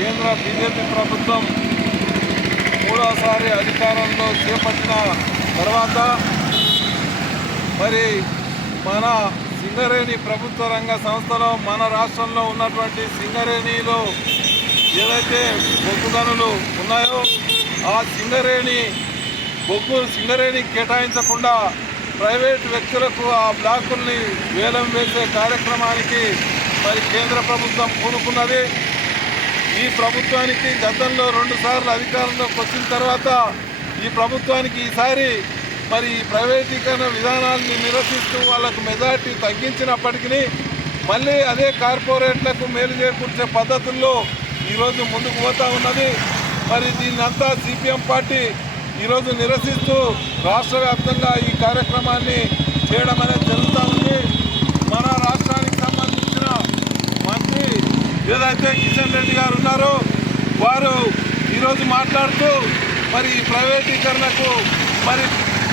కేంద్ర బీజేపీ ప్రభుత్వం మూడోసారి అధికారంలో చేపట్టిన తర్వాత మరి మన సింగరేణి ప్రభుత్వ రంగ సంస్థలో మన రాష్ట్రంలో ఉన్నటువంటి సింగరేణిలో ఏదైతే బొగ్గు గనులు ఉన్నాయో ఆ సింగరేణి కేటాయించకుండా ప్రైవేట్ వ్యక్తులకు ఆ బ్లాకుల్ని వేలం వేసే కార్యక్రమానికి మరి కేంద్ర ప్రభుత్వం పూనుకున్నది. ఈ ప్రభుత్వానికి గతంలో 2 సార్లు అధికారంలోకి వచ్చిన తర్వాత ఈ ప్రభుత్వానికి ఈసారి మరి ఈ ప్రైవేటీకరణ విధానాన్ని నిరసిస్తూ వాళ్ళకు మెజార్టీ తగ్గించినప్పటికీ మళ్ళీ అదే కార్పొరేట్లకు మేలు చేకూర్చే పద్ధతుల్లో ఈరోజు ముందుకు పోతూ ఉన్నది. మరి దీన్నంతా సిపిఎం పార్టీ ఈరోజు నిరసిస్తూ రాష్ట్ర వ్యాప్తంగా ఈ కార్యక్రమాన్ని చేయడం అనేది జరుగుతూ ఉంది. మన రాష్ట్రానికి సంబంధించిన మంత్రి ఏదైతే కిషన్ రెడ్డి గారు ఉన్నారో వారు ఈరోజు మాట్లాడుతూ మరి ఈ ప్రైవేటీకరణకు మరి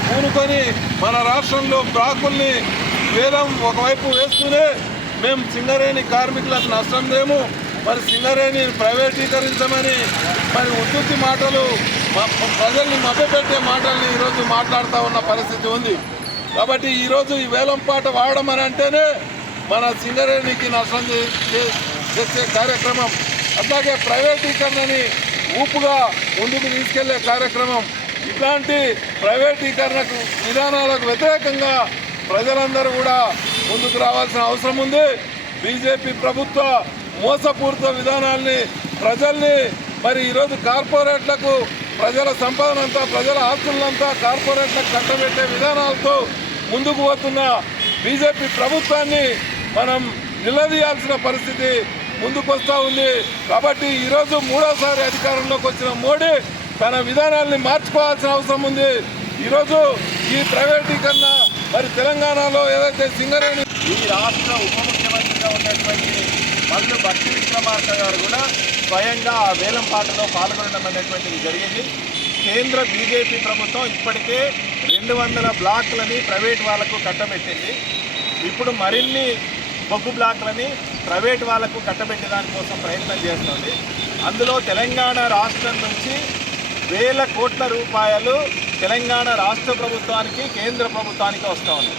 పూనుకొని మన రాష్ట్రంలో బ్లాకుల్ని వేలం ఒకవైపు వేస్తూనే మేము సింగరేణి కార్మికులకు నష్టం లేము, మరి సింగరేణి ప్రైవేటీకరించమని మరి ఉత్తుత్తి మాటలు ప్రజల్ని మభ్యపెట్టే మాటల్ని ఈరోజు మాట్లాడుతూ ఉన్న పరిస్థితి ఉంది. కాబట్టి ఈరోజు ఈ వేలం పాట వాడడం అని అంటేనే మన సింగరేణికి నష్టం చేసే కార్యక్రమం, అట్లాగే ప్రైవేటీకరణని ఊపుగా ముందుకు తీసుకెళ్లే కార్యక్రమం. ఇట్లాంటి ప్రైవేటీకరణకు విధానాలకు వ్యతిరేకంగా ప్రజలందరూ కూడా ముందుకు రావాల్సిన అవసరం ఉంది. బీజేపీ ప్రభుత్వ మోసపూరిత విధానాల్ని ప్రజల్ని మరి ఈరోజు కార్పొరేట్లకు ప్రజల సంపదనంతా ప్రజల ఆస్తులంతా కార్పొరేట్లకు కట్టబెట్టే విధానాలతో ముందుకు పోతున్న బీజేపీ ప్రభుత్వాన్ని మనం నిలదీయాల్సిన పరిస్థితి ముందుకు వస్తూ ఉంది. కాబట్టి ఈరోజు మూడోసారి అధికారంలోకి వచ్చిన మోడీ తన విధానాల్ని మార్చుకోవాల్సిన అవసరం ఉంది. ఈరోజు ఈ ప్రైవేటీకరణ మరి తెలంగాణలో ఏదైతే సింగరేణి ఈ రాష్ట్ర ఉప ముఖ్యమంత్రిగా ఉన్నటువంటి మల్లు భట్టి విక్రమార్క గారు కూడా స్వయంగా ఆ వేలం పాటలో పాల్గొనడం అనేటువంటిది జరిగింది. కేంద్ర బీజేపీ ప్రభుత్వం ఇప్పటికే 200 బ్లాక్లని ప్రైవేట్ వాళ్లకు కట్టబెట్టింది. ఇప్పుడు మరిన్ని బొగ్గు బ్లాక్లని ప్రైవేట్ వాళ్లకు కట్టబెట్టే దానికోసం ప్రయత్నం చేస్తుంది. అందులో తెలంగాణ రాష్ట్రం నుంచి వేల కోట్ల రూపాయలు తెలంగాణ రాష్ట్ర ప్రభుత్వానికి కేంద్ర ప్రభుత్వానికి వస్తూ ఉంది.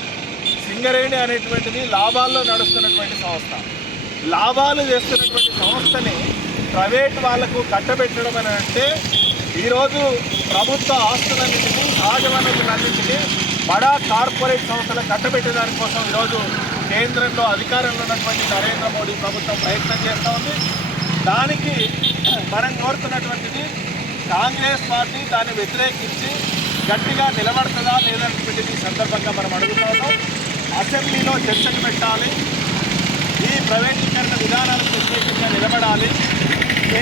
సింగరేణి అనేటువంటిది లాభాల్లో నడుస్తున్నటువంటి సంస్థ. లాభాలు చేస్తున్నటువంటి సంస్థని ప్రైవేట్ వాళ్లకు కట్టబెట్టడం అని అంటే ఈరోజు ప్రభుత్వ ఆస్తులన్నింటినీ సహజ వనరులన్నింటినీ బడా కార్పొరేట్ సంస్థలకు కట్టబెట్టే దానికోసం ఈరోజు కేంద్రంలో అధికారంలో ఉన్నటువంటి నరేంద్ర మోడీ ప్రభుత్వం ప్రయత్నం చేస్తూ ఉంది. దానికి మనం కోరుతున్నటువంటిది కాంగ్రెస్ పార్టీ దాన్ని వ్యతిరేకించి గట్టిగా నిలబడుతుందా లేదనేటువంటిది ఈ సందర్భంగా మనం అడుగుతున్నాం. అసెంబ్లీలో చర్చకు పెట్టాలి, ఈ ప్రైవేటీకరణ విధానాలకు వ్యతిరేకంగా నిలబడాలి.